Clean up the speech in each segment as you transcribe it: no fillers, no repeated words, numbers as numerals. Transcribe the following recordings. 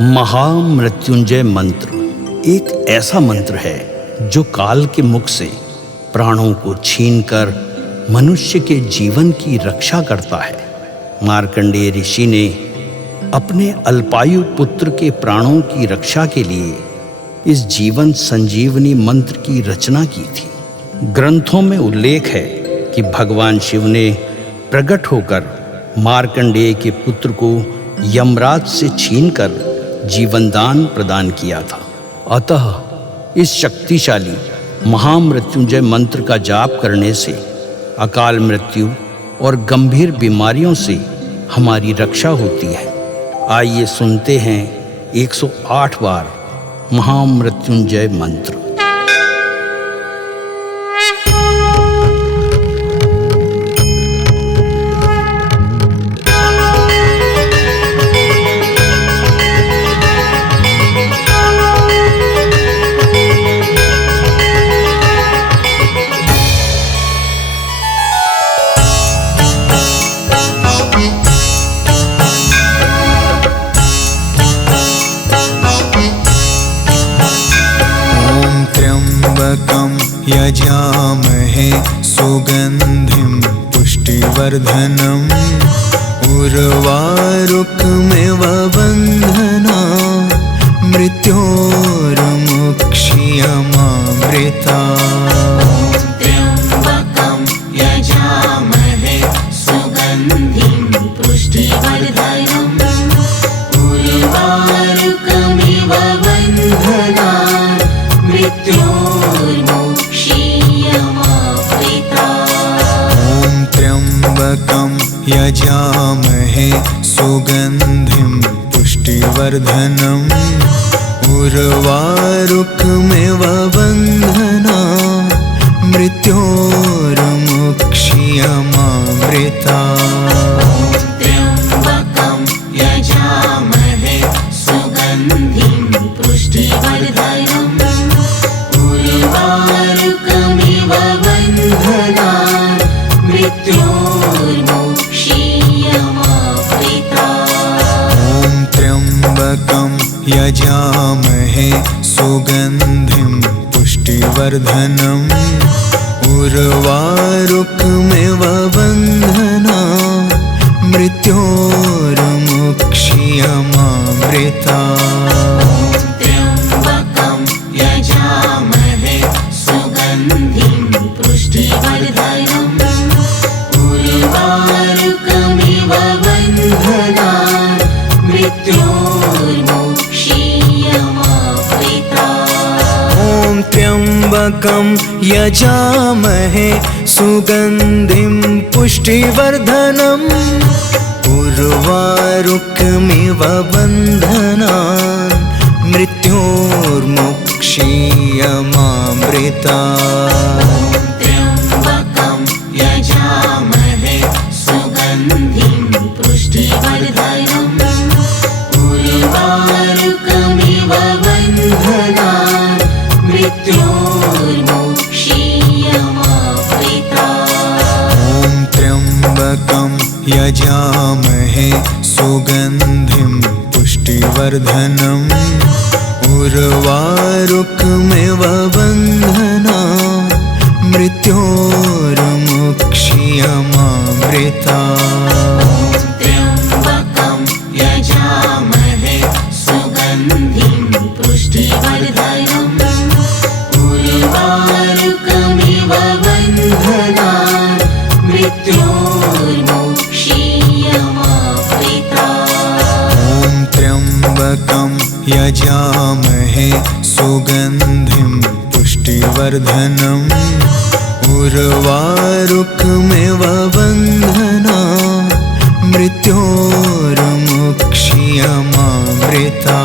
महामृत्युंजय मंत्र एक ऐसा मंत्र है जो काल के मुख से प्राणों को छीनकर मनुष्य के जीवन की रक्षा करता है। मार्कंडेय ऋषि ने अपने अल्पायु पुत्र के प्राणों की रक्षा के लिए इस जीवन संजीवनी मंत्र की रचना की थी। ग्रंथों में उल्लेख है कि भगवान शिव ने प्रकट होकर मार्कंडेय के पुत्र को यमराज से छीनकर जीवनदान प्रदान किया था। अतः इस शक्तिशाली महामृत्युंजय मंत्र का जाप करने से अकाल मृत्यु और गंभीर बीमारियों से हमारी रक्षा होती है। आइए सुनते हैं 108 बार महामृत्युंजय मंत्र। यजामहे सुगंधिं पुष्टिवर्धनम् उर्वारुकमिव बन्धना मृत्योर्मुक्षीयमामृता। त्र्यम्बकं यजामहे सुगन्धिं पुष्टिवर्धनम् उर्वारुकमिव बन्धना त्र्यम्बकं यजामहे सुगन्धिं पुष्टिवर्धनम् उर्वारुकमिव बन्धना मृत्योर्मुक्षीयमामृता। त्र्यम्बकं यजामहे सुगन्धिं पुष्टिवर्धनम् उर्वारुकमिव बन्धना मृत्योर्मुक्षीयमामृता। त्र्यम्बकं यजामहे सुगन्धिं पुष्टिवर्धनम् उर्वारुकमिव बन्धना मृत्योर्मुक्षीयमामृता। त्र्यम्बकं यजामहे सुगन्धिं पुष्टिवर्धनम् उर्वारुकमिव बन्धना मृत्योर्मुक्षीयमामृता। त्र्यम्बकं यजामहे सुगन्धिं पुष्टिवर्धनम् उर्वारुकमिव बन्धना मृत्योर्मुक्षीयमामृता। त्र्यम्बकं यजामहे सुगन्धिं पुष्टिवर्धनम् उर्वारुकमिव बन्धना मृत्योर्मुक्षीयमामृता। त्र्यम्बकं यजामहे सुगन्धिं पुष्टिवर्धनम् उर्वारुकमिव बन्धना मृत्योर्मुक्षीयमामृता। त्र्यम्बकं यजामहे सुगन्धिं पुष्टिवर्धनम् उर्वारुकमिव बन्धना मृत्योर्मुक्षीयमामृता। त्र्यम्बकं यजामहे सुगन्धिं पुष्टिवर्धनम् उर्वारुकमिव बन्धना मृत्योर्मुक्षीयमामृता।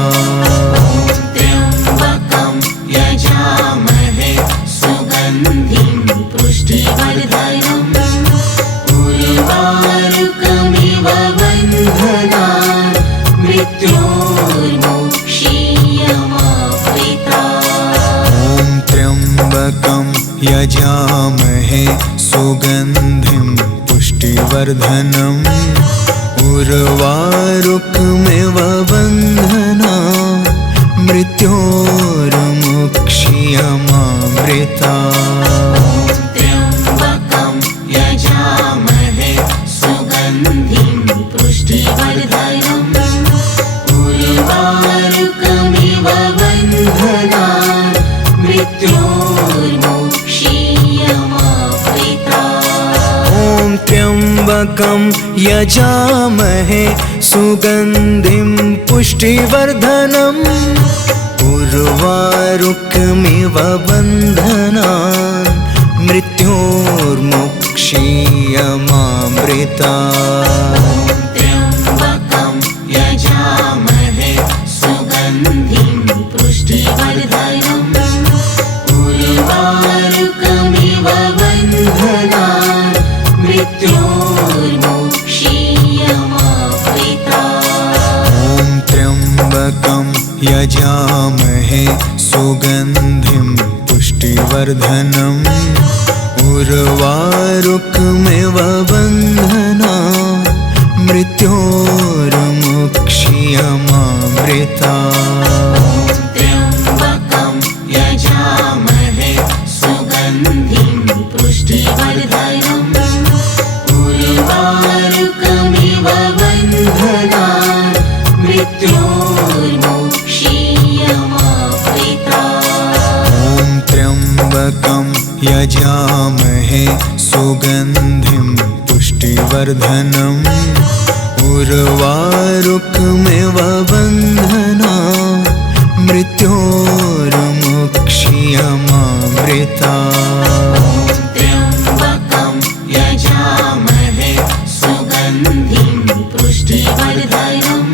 त्र्यम्बकं यजामहे सुगन्धिं पुष्टिवर्धनम् उर्वारुकमिव बन्धना मृत्योर्मुक्षीयमामृता। त्र्यम्बकं यजामहे सुगन्धिं पुष्टिवर्धनम् उर्वारुकमिव बन्धना मृत्योर्मुक्षीयमामृता त्र्यम्बकं यजामहे सुगन्धिं पुष्टिवर्धनम् उर्वारुकमिव बन्धनान् मृत्योर्मुक्षीयमामृता ॐ त्र्यम्बकं यजामहे सुगन्धिं पुष्टिवर्धनम् उर्वारुकमिव बन्धनान् मृत्योर्मुक्षीयमामृता त्र्यम्बकं यजामहे सुगन्धिं पुष्टिवर्धनम् उर्वारुकमिव बन्धनान् मृत्योर्मुक्षीयमामृता ॐ त्र्यम्बकं यजामहे सुगन्धिं पुष्टिवर्धनम् उर्वारुकमिव बन्धनान् मृत्योर्मुक्षीयमामृता त्र्यम्बकं यजामहे सुगन्धिं पुष्टिवर्धनम् उर्वारुकमिव बन्धनान् मृत्योर्मुक्षीयमामृता ॐ त्र्यम्बकं यजामहे सुगन्धिं पुष्टिवर्धनम् उर्वारुकमिव बन्धनान् मृत्योर्मुक्षीयमामृता त्र्यम्बकं यजामहे सुगन्धिं पुष्टिवर्धनम्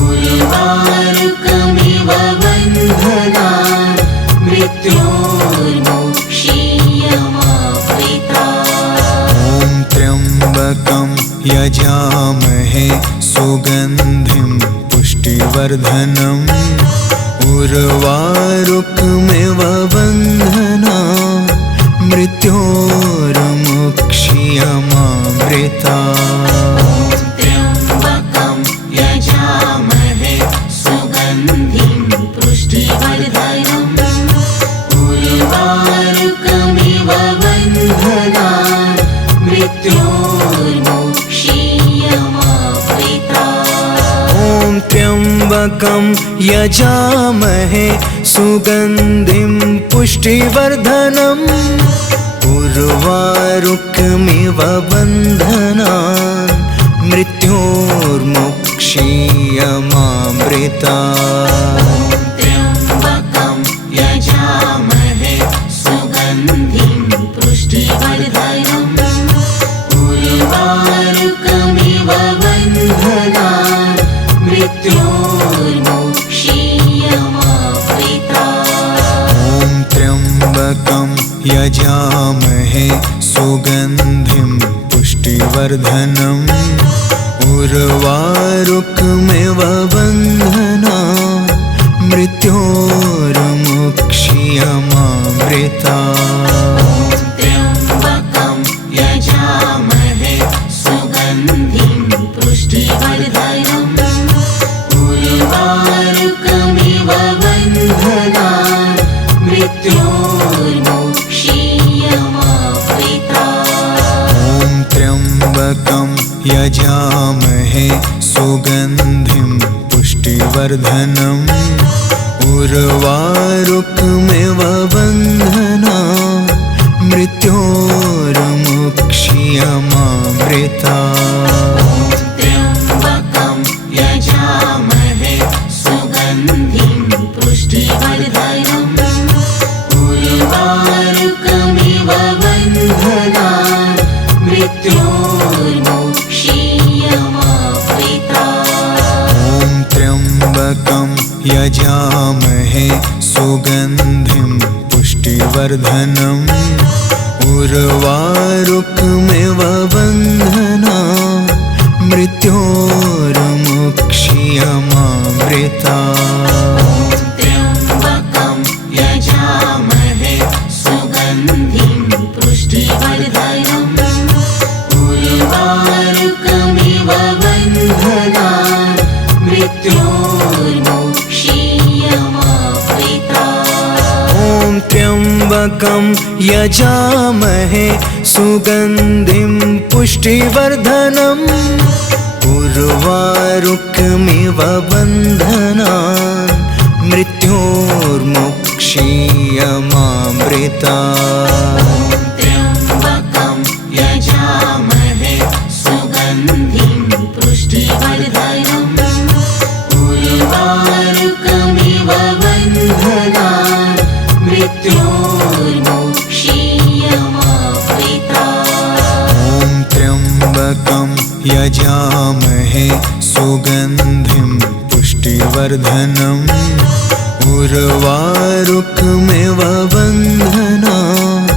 उर्वारुकमिव बन्धनान् मृत्योर्मुक्षीयमामृता ॐ त्र्यम्बकं यजामहे सुगन्धिं पुष्टिवर्धनम् उर्वारुकमिव बन्धनान् मृत्योर्मुक्षीयमामृता त्र्यम्बकं यजामहे सुगन्धिं पुष्टिवर्धनम् उर्वारुकमिव बन्धनान् मृत्योर्मुक्षीयमामृता ॐ त्र्यम्बकं यजामहे सुगन्धिं पुष्टिवर्धनम् उर्वारुकमिव बन्धनान् मृत्योर्मुक्षीयमामृता त्र्यम्बकं यजामहे सुगन्धिं पुष्टिवर्धनम् उर्वारुकमिव बन्धनान् मृत्योर्मुक्षीयमामृता ॐ त्र्यम्बकं यजामहे सुगन्धिं पुष्टिवर्धनम् उर्वारुकमिव बन्धनान् मृत्योर्मुक्षीयमामृता त्र्यम्बकं यजामहे सुगन्धिं पुष्टिवर्धनम् उर्वारुकमिव बन्धनान् मृत्योर्मुक्षीयमामृता ॐ त्र्यम्बकं यजामहे सुगन्धिं पुष्टिवर्धनम् उर्वारुकमिव बन्धनान् मृत्योर्मुक्षीयमामृता त्र्यम्बकं यजामहे सुगन्धिं पुष्टिवर्धनम् उर्वारुकमिव बन्धनान् मृत्योर्मुक्षीयमामृता ॐ त्र्यम्बकं यजामहे सुगन्धिं पुष्टिवर्धनम् उर्वारुकमिव बन्धनान् मृत्योर्मुक्षीयमामृता त्र्यम्बकं यजामहे सुगन्धिं पुष्टिवर्धनम् उर्वारुकमिव त्र्यम्बकं यजामहे सुगन्धिं पुष्टिवर्धनम् उर्वारुकमिव बन्धनान् मृत्योर्मुक्षीयमामृतात्। त्र्यम्बकं यजामहे सुगन्धिं पुष्टिवर्धनम् उर्वारुकमिव बन्धनान् मृत्योर्मुक्षीयमामृतात्। ॐ त्र्यम्बकं यजामहे सुगन्धिं पुष्टिवर्धनम् उर्वारुकमिव बन्धनान्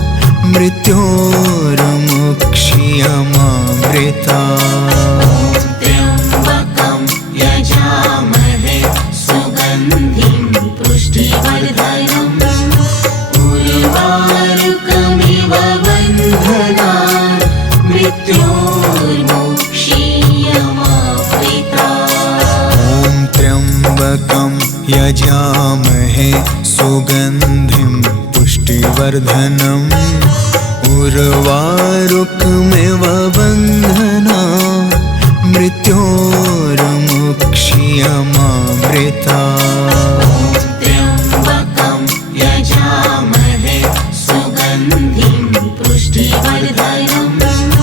मृत्योर्मुक्षीयमामृतात्। त्र्यम्बकं यजामहे सुगन्धिं पुष्टिवर्धनम् उर्वारुकमिव बन्धनान् मृत्योर्मुक्षीयमामृतात्। ॐ त्र्यम्बकं यजामहे सुगन्धिं पुष्टिवर्धनम् उर्वारुकमिव बन्धनान् मृत्योर्मुक्षीयमामृतात्। त्र्यम्बकं यजामहे सुगन्धिं पुष्टिवर्धनम्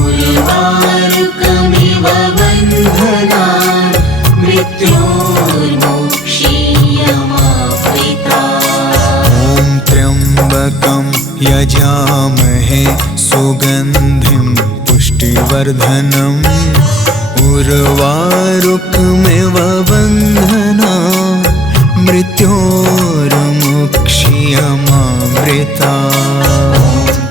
उर्वारुकमिव बन्धनान् मृत्योर्मुक्षीयमामृतात्। ॐ त्र्यम्बकं यजामहे सुगन्धिं पुष्टिवर्धनम् उर्वारुकमिव बन्धनान् मृत्योर्मुक्षीयमामृतात्।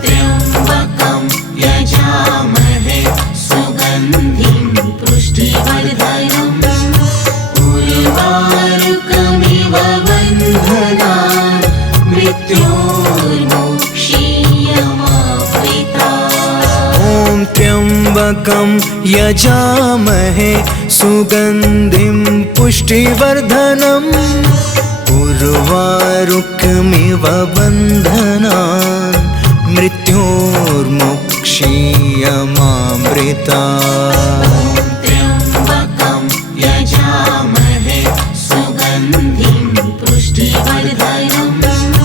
त्र्यम्बकं यजामहे सुगन्धिं पुष्टिवर्धनम् उर्वारुकमिव बन्धनान् मृत्योर्मुक्षीयमामृतात्। ॐ त्र्यम्बकं यजामहे सुगन्धिं पुष्टिवर्धनम् उर्वारुकमिव बन्धनान् मृत्योर्मुक्षीयमामृतात्। त्र्यम्बकं यजामहे सुगन्धिं पुष्टिवर्धनम्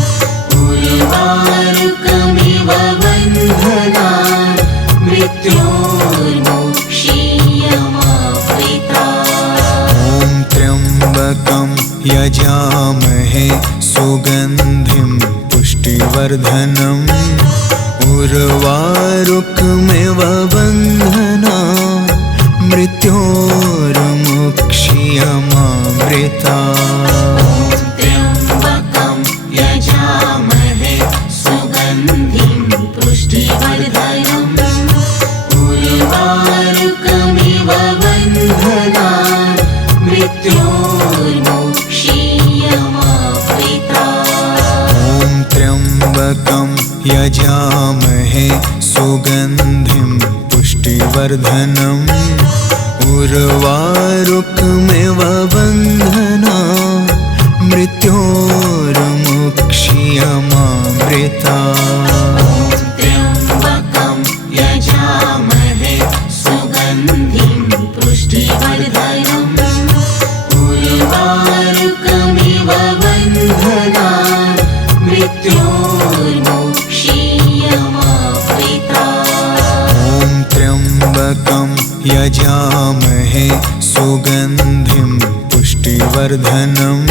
उर्वारुकमिव बन्धनान् मृत्योर्मुक्षीयमामृतात्। ॐ त्र्यम्बकं यजामहे सुगन्धिं पुष्टिवर्धनम् उर्वारुकमिव बन्धनान् मृत्योर्मुक्षीयमामृतात्। त्र्यम्बकं यजामहे सुगन्धिं पुष्टिवर्धनम् उर्वारुकमिव बन्धनान् मृत्योर्मुक्षीयमामृतात्। ॐ त्र्यम्बकं यजामहे सुगन्धिं पुष्टिवर्धनम् उर्वारुकमिव बन्धनान् मृत्योर्मुक्षीयमामृतात्। त्र्यम्बकं यजामहे सुगन्धिं पुष्टिवर्धनम् उर्वारुकमिव बन्धनान् मृत्योर्मुक्षीयमामृतात्। ॐ त्र्यम्बकं यजामहे सुगन्धिं पुष्टिवर्धनम्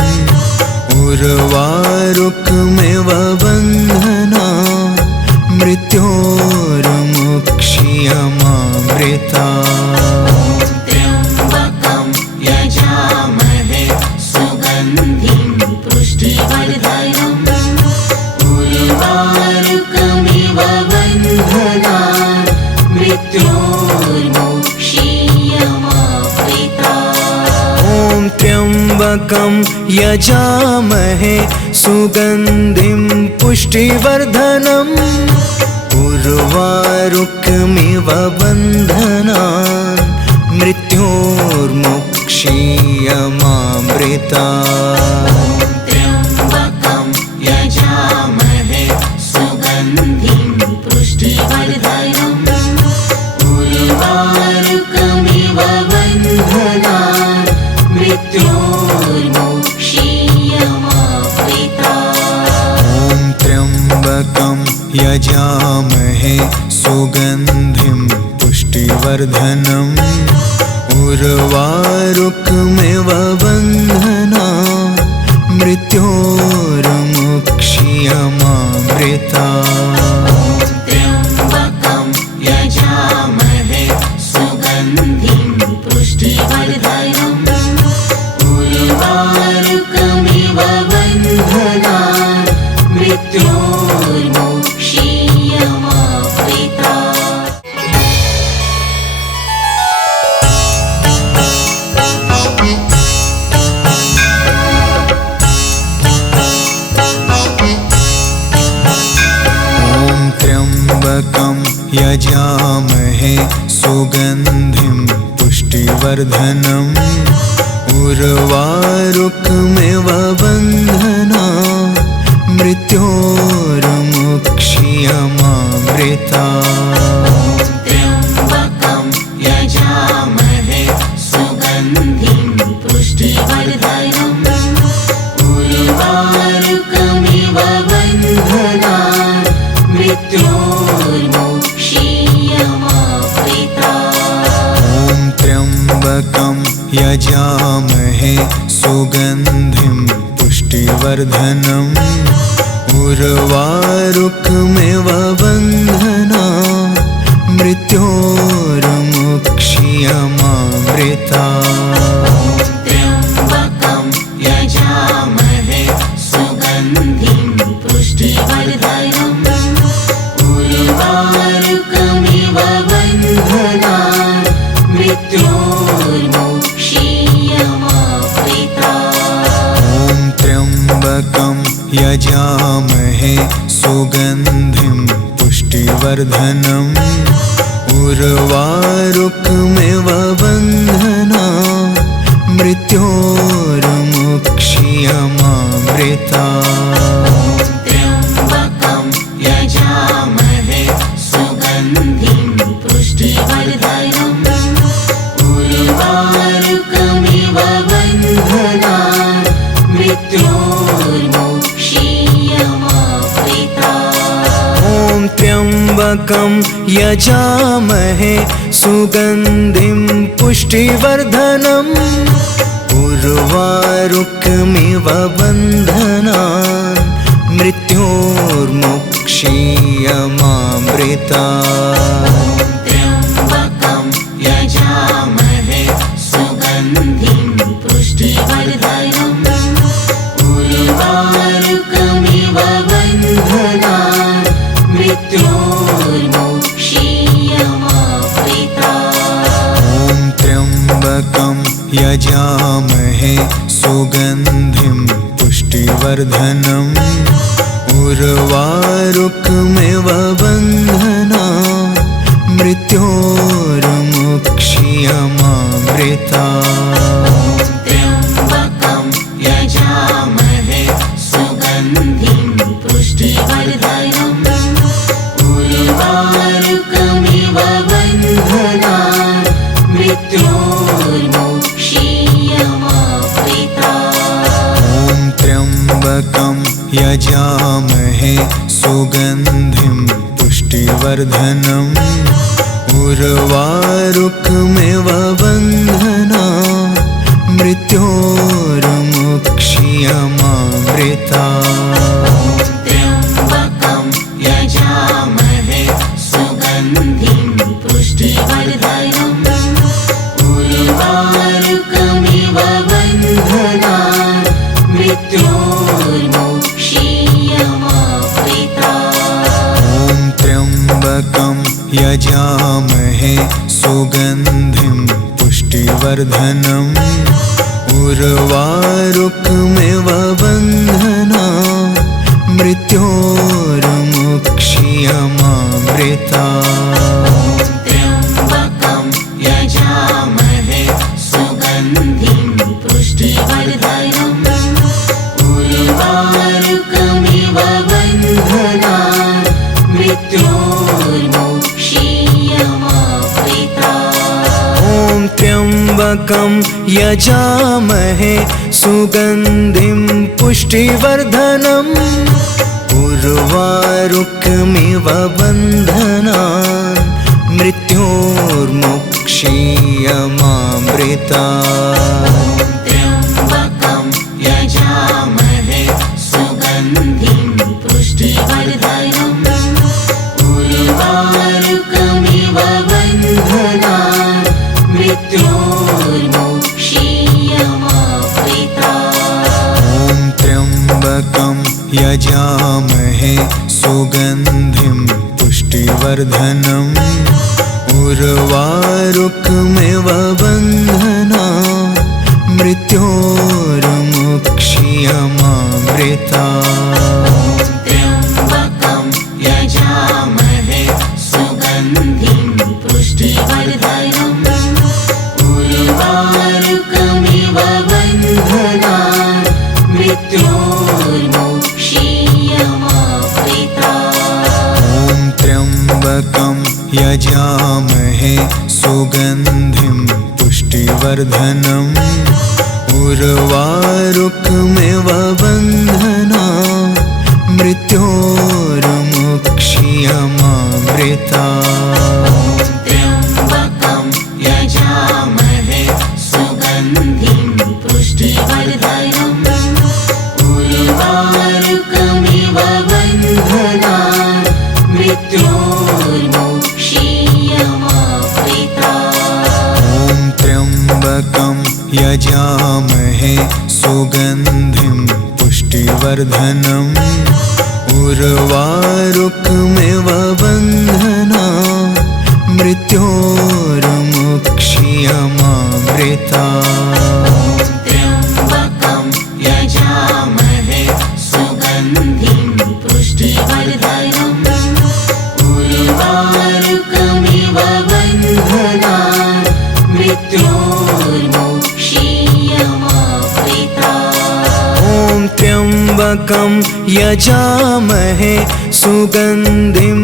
उर्वारुकमिव बन्धनान् मृत्योर्मुक्षीयमामृतात्। त्र्यम्बकं यजामहे सुगन्धिं पुष्टिवर्धनम् उर्वारुकमिव बन्धनान् मृत्योर्मुक्षीयमामृतात्। ॐ त्र्यम्बकं यजामहे सुगन्धिं पुष्टिवर्धनम् उर्वारुकमिव बन्धनान् मृत्योर्मुक्षीयमामृतात्। त्र्यम्बकं यजामहे यजामहे सुगन्धिं पुष्टिवर्धनम् उर्वारुकमिव बन्धनान् मृत्योर्मुक्षीयमामृता त्र्यम्बकं यजामहे सुगन्धिं पुष्टिवर्धनम् उर्वारुकमिव बन्धनान् मृत्योर्मुक्षीयमामृता। त्र्यम्बकं यजामहे सुगन्धिं पुष्टिवर्धनम् उर्वारुकमिव बन्धनान् मृत्योर्मुक्षीयमामृता त्र्यम्बकं यजामहे सुगन्धिं पुष्टिवर्धनम् उर्वारुकमिव बन्धनान् मृत्योर्मुक्षीयमामृता। त्र्यम्बकं यजामहे सुगन्धिं पुष्टिवर्धनम् उर्वारुकमिव बन्धनान् मृत्योर्मुक्षीयमामृता। त्र्यम्बकं यजामहे सुगन्धिं पुष्टिवर्धनम् उर्वारुकमिव बन्धनान् मृत्योर्मुक्षीयमामृता। त्र्यम्बकं यजामहे सुगन्धिं पुष्टिवर्धनम् उर्वारुकमिव बन्धनान् मृत्योर्मुक्षीयमामृता। त्र्यम्बकं यजामहे सुगन्धिं पुष्टिवर्धनम् उर्वारुकमिव बन्धनान् मृत्योर्मुक्षीयमामृता। त्र्यम्बकं यजामहे सुगन्धिं पुष्टिवर्धनम् उर्वारुकमिव बन्धनान् मृत्योर्मुक्षीयमामृता। त्र्यम्बकं यजामहे सुगन्धिं पुष्टिवर्धनम् उर्वारुकमिव बन्धनान् मृत्योर्मुक्षीयमामृता। त्र्यम्बकं यजामहे सुगन्धिं पुष्टिवर्धनम् उर्वारुकमिव बन्धनान् मृत्योर्मुक्षीयमामृता। त्र्यम्बकं यजामहे सुगन्धिं पुष्टिवर्धनम् उर्वारुकमिव बन्धनान् मृत्योर्मुक्षीयमामृता। त्र्यम्बकं यजामहे सुगन्धिं पुष्टिवर्धनम् उर्वारुकमिव बन्धनान् मृत्योर्मुक्षीयमामृता। त्र्यम्बकं यजामहे सुगन्धिं पुष्टिवर्धनम् उर्वारुकमिव बन्धनान् मृत्योर्मुक्षीयमामृता। त्र्यम्बकं यजामहे सुगन्धिं पुष्टिवर्धनम् उर्वारुकमिव बन्धनान् मृत्योर्मुक्षीयमामृता। त्र्यम्बकं यजामहे सुगन्धिं पुष्टिवर्धनम् उर्वारुकमिव बन्धनान् मृत्योर्मुक्षीयमामृता। त्र्यम्बकं यजामहे सुगन्धिं पुष्टिवर्धनम् उर्वारुकमिव बन्धनान् मृत्योर्मुक्षीयमामृतात्। त्र्यम्बकं यजामहे सुगन्धिं पुष्टिवर्धनम् उर्वारुकमिव बन्धनान् मृत्योर्मुक्षीयमामृतात्। ॐ त्र्यम्बकं यजामहे सुगन्धिं पुष्टिवर्धनम् उर्वारुकमिव बन्धनान् मृत्योर्मुक्षीयमामृतात्। त्र्यम्बकं यजामहे सुगन्धिं पुष्टिवर्धनम् उर्वारुकमिव बन्धनान् मृत्योर्मुक्षीयमामृतात्। ॐ त्र्यम्बकं यजामहे सुगन्धिं पुष्टिवर्धनम् उर्वारुकमिव बन्धनान् मृत्योर्मुक्षीयमामृतात्। त्र्यम्बकं यजामहे सुगन्धिं पुष्टिवर्धनम् उर्वारुकमिव बन्धनान् मृत्योर्मुक्षीयमामृतात्। ॐ त्र्यम्बकं यजामहे सुगन्धिं पुष्टिवर्धनम् उर्वारुकमिव बन्धनान् मृत्योर्मुक्षीयमामृतात्। त्र्यम्बकं यजामहे सुगन्धिं पुष्टिवर्धनम् उर्वारुकमिव बन्धनान् मृत्योर्मुक्षीयमामृतात्। ॐ त्र्यम्बकं यजामहे सुगन्धिं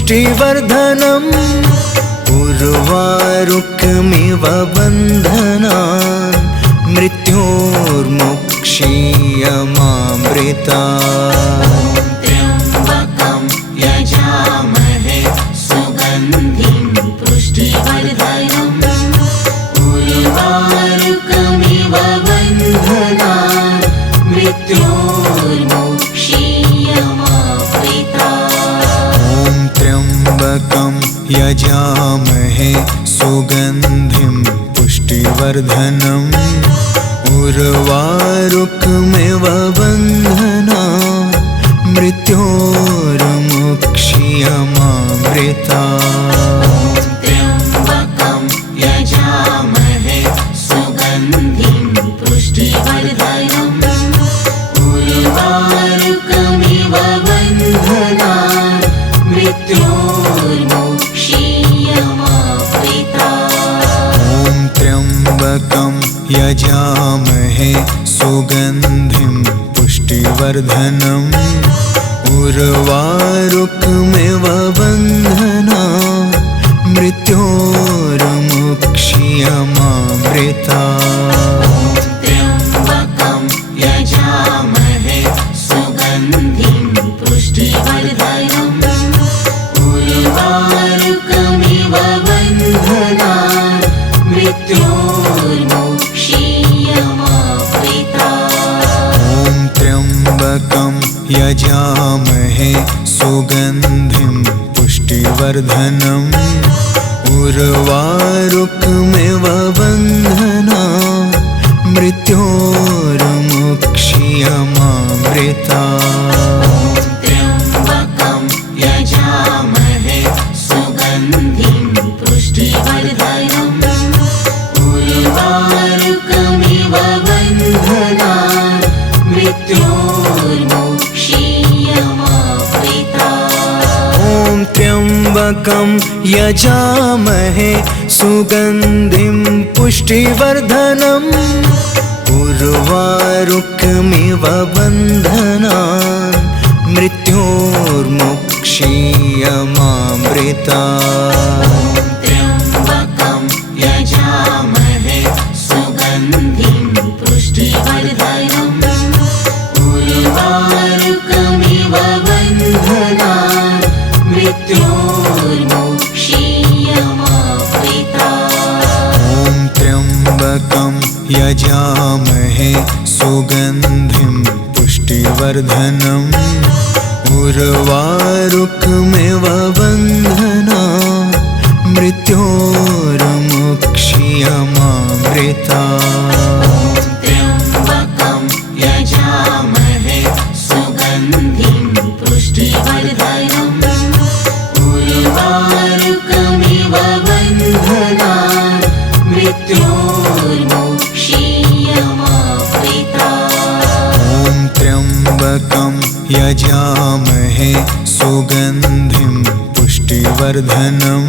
पुष्टिवर्धनम् उर्वारुकमिव बन्धनान् मृत्योर्मुक्षीयमामृतात्। त्र्यम्बकं यजामहे सुगन्धिं पुष्टिवर्धनम् उर्वारुकमिव बन्धनान् मृत्योर्मुक्षीयमामृतात्। ॐ त्र्यम्बकं यजामहे सुगन्धिं पुष्टिवर्धनम् उर्वारुकमिव बन्धनान् मृत्योर्मुक्षीयमामृतात्। त्र्यम्बकं यजामहे सुगन्धिं पुष्टिवर्धनम् उर्वारुकमिव बन्धनान् मृत्योर्मुक्षीयमामृतात्। ॐ त्र्यम्बकं यजामहे सुगन्धिं पुष्टिवर्धनम् उर्वारुकमिव बन्धनान् मृत्योर्मुक्षीयमामृतात्। त्र्यम्बकं यजामहे सुगन्धिं पुष्टिवर्धनम् उर्वारुकमिव बन्धनान् मृत्योर्मुक्षीयमामृतात्। ॐ त्र्यम्बकं यजामहे सुगन्धिं पुष्टिवर्धनम् उर्वारुकमिव बन्धनान् मृत्योर्मुक्षीयमामृतात्। त्र्यम्बकं यजामहे सुगन्धिं पुष्टिवर्धनम् उर्वारुकमिव बन्धनान् मृत्योर्मुक्षीयमामृतात्। ॐ त्र्यम्बकं यजामहे सुगन्धिं पुष्टिवर्धनम् उर्वारुकमिव बन्धनान् मृत्योर्मुक्षीयमामृतात्। त्र्यम्बकं यजामहे सुगन्धिं पुष्टिवर्धनम् उर्वारुकमिव बन्धनान् त्र्यम्बकं यजामहे सुगन्धिं पुष्टिवर्धनम् उर्वारुकमिव बन्धनान् मृत्योर्मुक्ष्यमामृतात्। त्र्यम्बकं यजामहे सुगन्धिं पुष्टिवर्धनम् उर्वारुकमिव बन्धनान् मृत्योर्मुक्ष्यमामृतात्। ॐ त्र्यम्बकं यजामहे सुगन्धिं पुष्टिवर्धनम्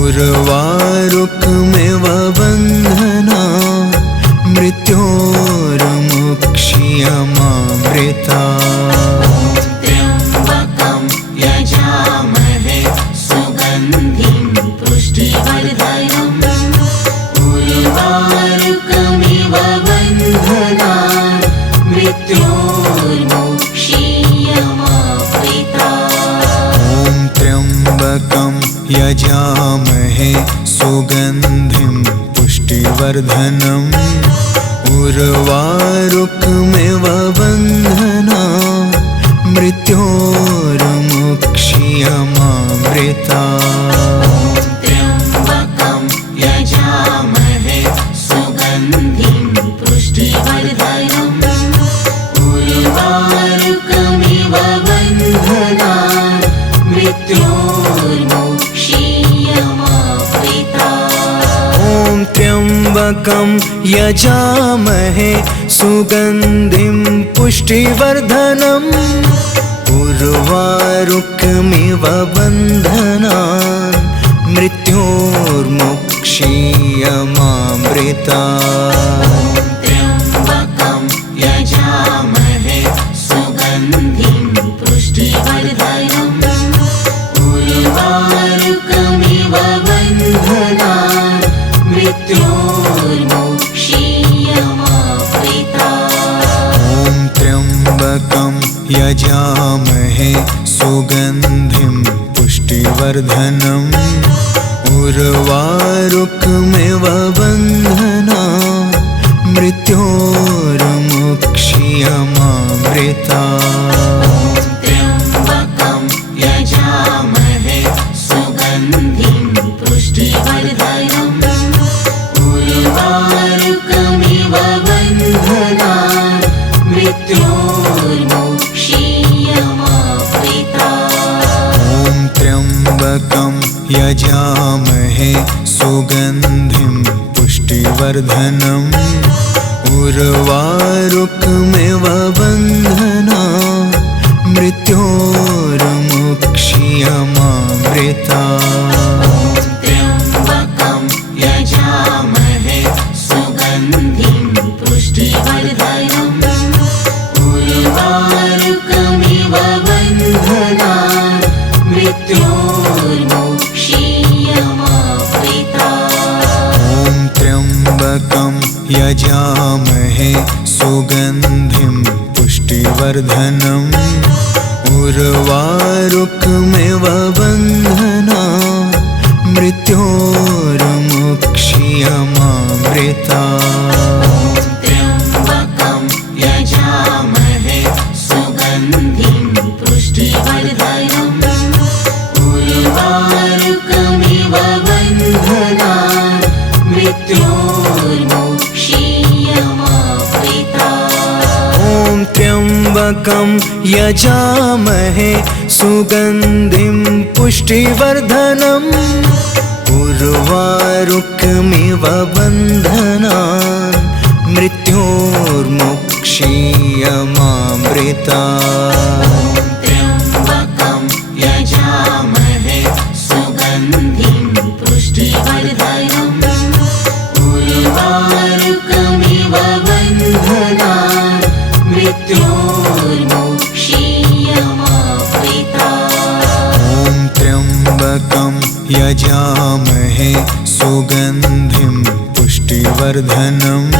उर्वारुकमिव बन्धनान् मृत्योर्मुक्ष्यमामृतात्। त्र्यम्बकं यजामहे सुगन्धिं पुष्टिवर्धनम् उर्वारुकमिव बन्धनान् मृत्योर्मुक्ष्यमामृतात्। ॐ त्र्यम्बकं यजामहे सुगन्धिं पुष्टिवर्धनम् उर्वारुकमिव बन्धनान् मृत्योर्मुक्ष्यमामृतात्। त्र्यम्बकं यजामहे सुगन्धिं पुष्टिवर्धनम् उर्वारुकमिव बन्धनान् मृत्योर्मुक्ष्यमामृतात्। ॐ त्र्यम्बकं यजामहे सुगन्धिं पुष्टिवर्धनम् उर्वारुकमिव बन्धनान् मृत्योर्मुक्ष्यमामृतात्। त्र्यम्बकं यजामहे सुगन्धिं पुष्टिवर्धनम् उर्वारुकमिव बन्धनान् मृत्योर्मुक्ष्यमामृतात्। ॐ त्र्यम्बकं यजामहे सुगन्धिं पुष्टिवर्धनम् उर्वारुकमिव बन्धनान् मृत्योर्मुक्ष्यमामृतात्। त्र्यम्बकं यजामहे सुगन्धिं पुष्टिवर्धनम् उर्वारुकमिव बन्धनान् मृत्योर्मुक्ष्यमामृतात्। ॐ त्र्यम्बकं यजामहे सुगन्धिं पुष्टिवर्धनम् उर्वारुकमिव बन्धनान् मृत्योर्मुक्ष्यमामृतात्। त्र्यम्बकं यजामहे सुगन्धिं पुष्टिवर्धनम् उर्वारुकमिव बन्धनान् मृत्योर्मुक्ष्यमामृतात्। ॐ त्र्यम्बकं यजामहे सुगन्धिं पुष्टिवर्धनम् उर्वारुकमिव बन्धनान् मृत्योर्मुक्ष्यमामृतात्। त्र्यम्बकं यजामहे सुगन्धिं पुष्टिवर्धनम् उर्वारुकमिव बन्धनान् मृत्योर्मुक्ष्यमामृतात्। ॐ त्र्यम्बकं यजामहे सुगन्धिं पुष्टिवर्धनम् उर्वारुकमिव बन्धनान् मृत्योर्मुक्ष्यमामृतात्। त्र्यम्बकं यजामहे सुगन्धिं पुष्टिवर्धनम् उर्वारुकमिव बन्धनान् मृत्योर्मुक्ष्यमामृतात्। ॐ त्र्यम्बकं यजामहे सुगन्धिं पुष्टिवर्धनम्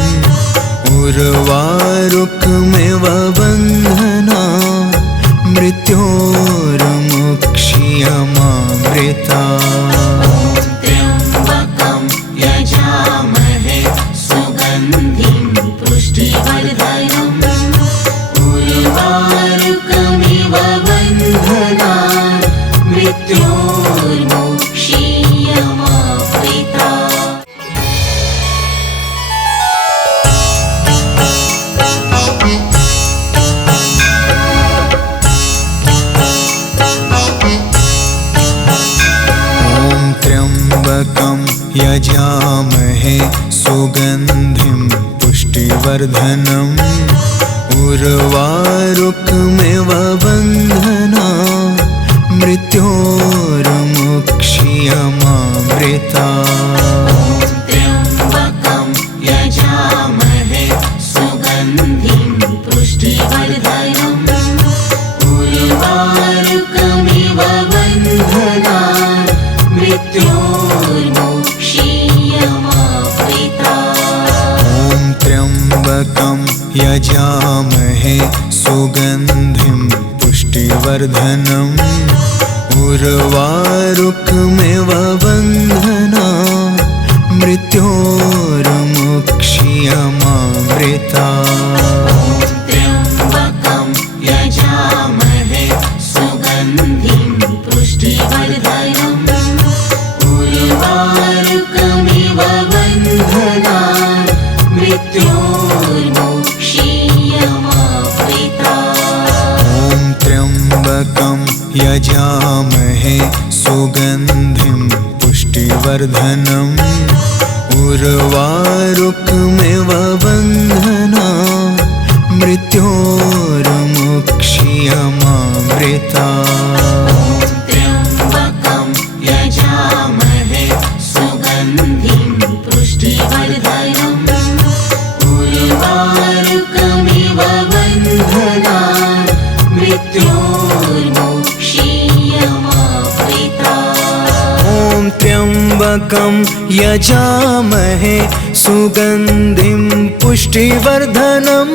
उर्वारुकमिव बन्धनान् मृत्योर्मुक्ष्यमामृतात्। त्र्यम्बकं यजामहे यजामहे सुगन्धिं पुष्टिवर्धनम् उर्वारुकमिव बन्धनान् मृत्योर्मुक्ष्यमामृतात्। त्र्यम्बकं यजामहे सुगन्धिं पुष्टिवर्धनम् उर्वारुकमिव बन्धनान् मृत्योर्मुक्ष्यमामृतात्। ॐ त्र्यम्बकं यजामहे सुगन्धिं पुष्टिवर्धनम् उर्वारुकमिव बन्धनान् मृत्योर्मुक्ष्यमामृतात्। त्र्यम्बकं यजामहे सुगन्धिं पुष्टिवर्धनम् उर्वारुकमिव बन्धनान् मृत्योर्मुक्ष्यमामृतात्। ॐ त्र्यम्बकं यजामहे सुगन्धिं पुष्टिवर्धनम् उर्वारुकमिव बन्धनान् मृत्योर्मुक्ष्यमामृतात्। त्र्यम्बकं यजामहे सुगन्धिं पुष्टिवर्धनम् उर्वारुकमिव बन्धनान् मृत्योर्मुक्ष्यमामृतात्। ॐ त्र्यम्बकं यजामहे सुगन्धिं पुष्टिवर्धनम्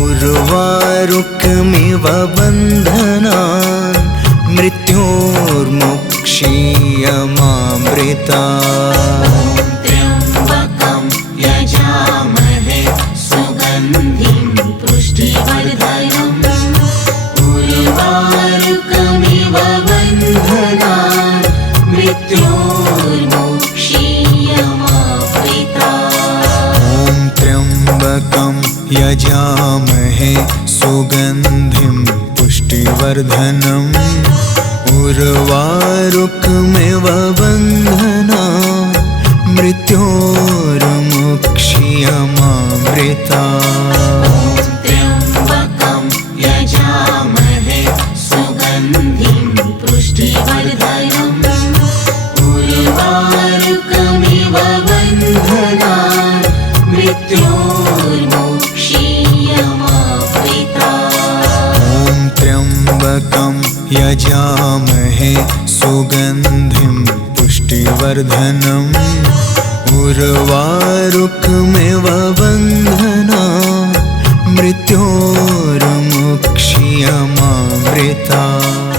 उर्वारुकमिव बन्धनान् मृत्योर्मुक्ष्यमामृतात्। त्र्यम्बकं यजामहे सुगन्धिं पुष्टिवर्धनम् उर्वारुकमिव बन्धनान् मृत्योर्मुक्ष्यमामृतात्। ॐ त्र्यम्बकं यजामहे सुगन्धिं पुष्टिवर्धनम् उर्वारुकमिव बन्धनान् मृत्योर्मुक्ष्यमामृतात्। त्र्यम्बकं यजामहे सुगन्धिं पुष्टिवर्धनम् उर्वारुकमिव बन्धनान् मृत्योर्मुक्ष्यमामृतात्। ॐ त्र्यम्बकं यजामहे सुगन्धिं पुष्टिवर्धनम् उर्वारुकमिव बन्धनान् मृत्योर्मुक्ष्यमामृतात्।